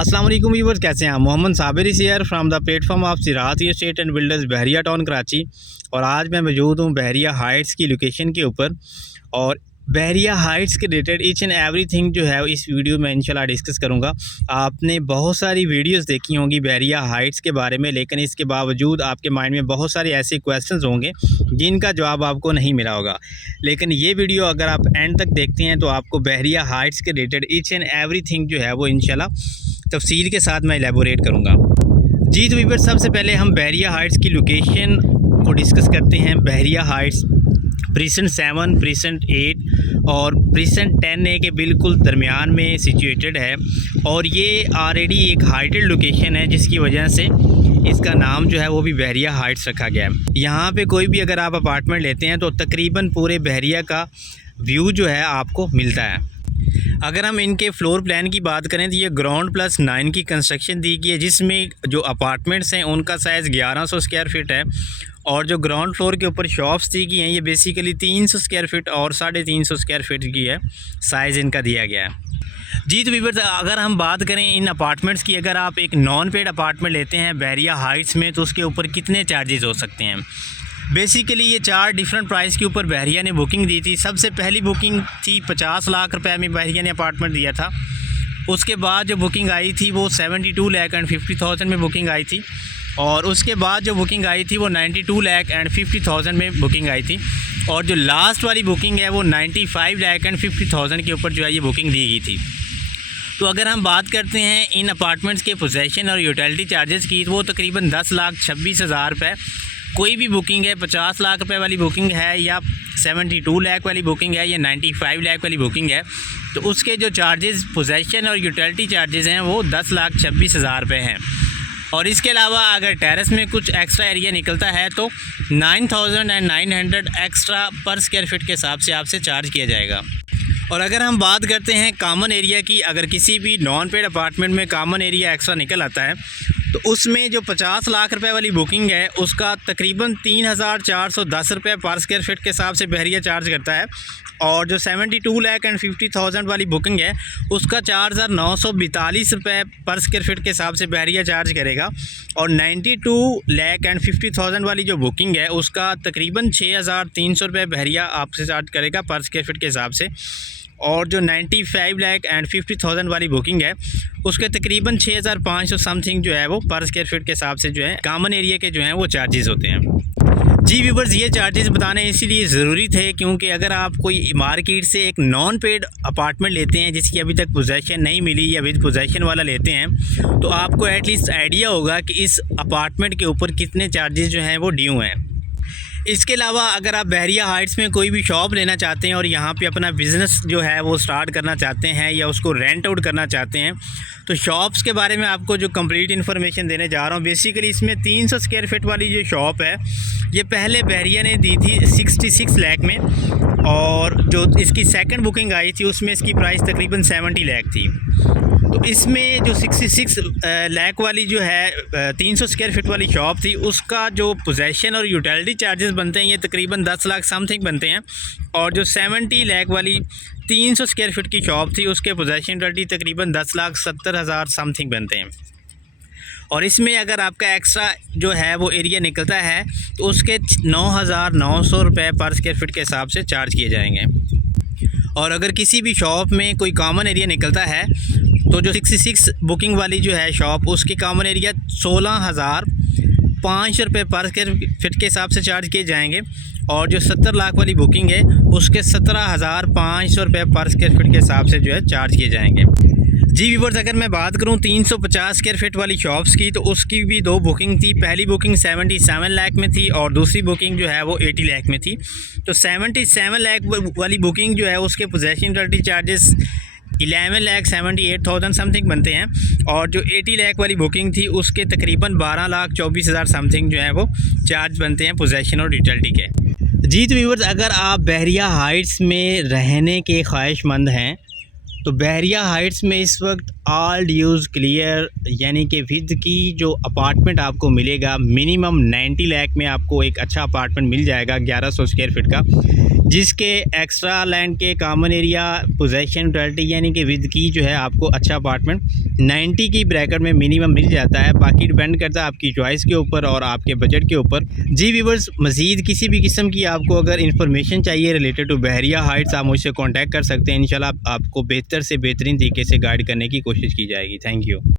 अस्सलाम वालेकुम व्यूअर्स, कैसे हैं आप। मोहम्मद साबिर इस year from the platform of Sirat estate and builders Bahria town Karachi. और आज मैं मौजूद हूँ बहरिया हाइट्स की लोकेशन के ऊपर। और बहरिया हाइट्स के रिलेटेड ईच एंड एवरीथिंग जो है इस वीडियो में इंशाल्लाह डिस्कस करूँगा। आपने बहुत सारी वीडियोस देखी होंगी बहरिया हाइट्स के बारे में, लेकिन इसके बावजूद आपके माइंड में बहुत सारे ऐसे क्वेश्चंस होंगे जिनका जवाब आपको नहीं मिला होगा। लेकिन ये वीडियो अगर आप एंड तक देखते हैं तो आपको बहरिया हाइट्स के रिलेटेड ईच एंड एवरीथिंग जो है वो इंशाल्लाह तफसील के साथ मैं एलेबोरेट करूँगा। जी तो व्यूअर्स, सबसे पहले हम बहरिया हाइट्स की लोकेशन को डिस्कस करते हैं। बहरिया हाइट्स प्रीसेंट 7, प्रीसेंट 8 और प्रीसेंट 10A के बिल्कुल दरमियान में सिचुएटेड है। और ये ऑलरेडी एक हाइटेड लोकेशन है, जिसकी वजह से इसका नाम जो है वो भी बहरिया हाइट्स रखा गया है। यहाँ पे कोई भी अगर आप अपार्टमेंट लेते हैं तो तकरीबन पूरे बहरिया का व्यू जो है आपको मिलता है। अगर हम इनके फ्लोर प्लान की बात करें तो ये ग्राउंड +9 की कंस्ट्रक्शन दी गई है, जिसमें जो अपार्टमेंट्स हैं उनका साइज़ 1100 स्क्वायर फीट है। और जो ग्राउंड फ्लोर के ऊपर शॉप्स दी गई हैं ये बेसिकली 300 स्क्वायर फीट और 350 स्क्वायर फीट की है, साइज़ इनका दिया गया है। जी तो व्यूअर्स, अगर हम बात करें इन अपार्टमेंट्स की, अगर आप एक नॉन पेड अपार्टमेंट लेते हैं बहरिया हाइट्स में तो उसके ऊपर कितने चार्जेस हो सकते हैं। बेसिकली ये 4 डिफरेंट प्राइस के ऊपर बहरिया ने बुकिंग दी थी। सबसे पहली बुकिंग थी 50 लाख रुपए में बहरिया ने अपार्टमेंट दिया था। उसके बाद जो बुकिंग आई थी वो 72,50,000 में बुकिंग आई थी। और उसके बाद जो बुकिंग आई थी वो 92,50,000 में बुकिंग आई थी। और जो लास्ट वाली बुकिंग है वो 95,50,000 के ऊपर जो है ये बुकिंग दी गई थी। तो अगर हम बात करते हैं इन अपार्टमेंट्स के पोजेसन और यूटिलिटी चार्जेस की, तो वो तकरीबन 10,26,000 रुपये कोई भी बुकिंग है। 50 लाख रुपए वाली बुकिंग है या 72 लाख वाली बुकिंग है या 95 लाख वाली बुकिंग है, तो उसके जो चार्जेस पोजेसन और यूटिलिटी चार्जेस हैं वो 10,26,000 रुपये हैं। और इसके अलावा अगर टेरेस में कुछ एक्स्ट्रा एरिया निकलता है तो 9,900 एक्स्ट्रा पर स्क्वायर फीट के हिसाब से आपसे चार्ज किया जाएगा। और अगर हम बात करते हैं कॉमन एरिया की, अगर किसी भी नॉन पेड अपार्टमेंट में कॉमन एरिया एक्स्ट्रा निकल आता है तो उसमें जो 50 लाख रुपए वाली बुकिंग है उसका तकरीबन 3,410 रुपये पर स्क्वायर फीट के हिसाब से बहरिया चार्ज करता है। और जो 72,50,000 वाली बुकिंग है उसका 4,942 रुपये पर स्क्वायर फीट के हिसाब से बहरिया चार्ज करेगा। और 92,50,000 वाली जो बुकिंग है उसका तकरीबन 6,300 रुपये बहरिया आपसे चार्ज करेगा पर स्क्वायर फीट के हिसाब से। और जो 95,50,000 वाली बुकिंग है उसके तकरीबन 6,500 समथिंग जो है वो पर स्क्वायर फीट के हिसाब से जो है कॉमन एरिया के जो हैं वो चार्जेस होते हैं। जी व्यूअर्स, ये चार्जेस बताने इसीलिए ज़रूरी थे क्योंकि अगर आप कोई मार्केट से एक नॉन पेड अपार्टमेंट लेते हैं जिसकी अभी तक पोजेसन नहीं मिली या विद पोजेसन वाला लेते हैं तो आपको एटलीस्ट आइडिया होगा कि इस अपार्टमेंट के ऊपर कितने चार्जेस जो हैं वो ड्यू हैं। इसके अलावा अगर आप बहरिया हाइट्स में कोई भी शॉप लेना चाहते हैं और यहाँ पे अपना बिज़नेस जो है वो स्टार्ट करना चाहते हैं या उसको रेंट आउट करना चाहते हैं तो शॉप्स के बारे में आपको जो कंप्लीट इन्फॉर्मेशन देने जा रहा हूँ। बेसिकली इसमें 300 स्क्वायर फीट वाली जो शॉप है ये पहले बहरिया ने दी थी 66 लाख में। और जो इसकी सेकंड बुकिंग आई थी उसमें इसकी प्राइस तकरीबन 70 लाख थी। तो इसमें जो 66 लाख वाली जो है 300 स्क्वायर फीट वाली शॉप थी उसका जो पोजेसन और यूटिलिटी चार्जेस बनते हैं ये तकरीबन 10 लाख समथिंग बनते हैं। और जो 70 लाख वाली 300 स्क्वायर फीट की शॉप थी उसके पोजेसन यूटिलिटी तकरीबन 10,70,000 समथिंग बनते हैं। और इसमें अगर आपका एक्स्ट्रा जो है वो एरिया निकलता है तो उसके 9,900 रुपये पर स्क्वायर फीट के हिसाब से चार्ज किए जाएंगे। और अगर किसी भी शॉप में कोई कॉमन एरिया निकलता है तो जो 66 बुकिंग वाली जो है शॉप उसकी कॉमन एरिया 16,500 रुपये पर स्क्वायर फीट के हिसाब से चार्ज किए जाएंगे। और जो 70 लाख वाली बुकिंग है उसके 17,500 रुपये पर स्क्वायर फीट के हिसाब से जो है चार्ज किए जाएंगे। जी व्यूअर्स, अगर मैं बात करूं 350 स्क्वायर फीट वाली शॉप्स की तो उसकी भी 2 बुकिंग थी। पहली बुकिंग 77 लाख में थी और दूसरी बुकिंग जो है वो 80 लाख में थी। तो 77 लाख वाली बुकिंग जो है उसके पोजेसन यूटिलिटी चार्जेस 11,78,000 समथिंग बनते हैं। और जो 80 लाख वाली बुकिंग थी उसके तकरीबन 12,24,000 समथिंग जो है वो चार्ज बनते हैं पोजेसन और यूटिलिटी के। जी तो व्यूअर्स, अगर आप बहरिया हाइट्स में रहने के ख्वाहिशमंद हैं तो बहरिया हाइट्स में इस वक्त ऑल ड्यूज़ क्लियर, यानी कि विद की जो अपार्टमेंट आपको मिलेगा मिनिमम 90 लाख में आपको एक अच्छा अपार्टमेंट मिल जाएगा 1100 स्क्वायर फीट का, जिसके एक्स्ट्रा लैंड के कॉमन एरिया पोजेसन टोटलिटी यानी कि विद की जो है आपको अच्छा अपार्टमेंट 90 की ब्रैकेट में मिनिमम मिल जाता है। बाकी डिपेंड करता है आपकी चॉइस के ऊपर और आपके बजट के ऊपर। जी व्यूअर्स, मज़ीद किसी भी किस्म की आपको अगर इन्फॉर्मेशन चाहिए रिलेटेड टू बहरिया हाइट्स, आप मुझसे कॉन्टैक्ट कर सकते हैं। इंशाल्लाह आपको बेहतर से बेहतरीन तरीके से गाइड करने की कोशिश की जाएगी। Thank you.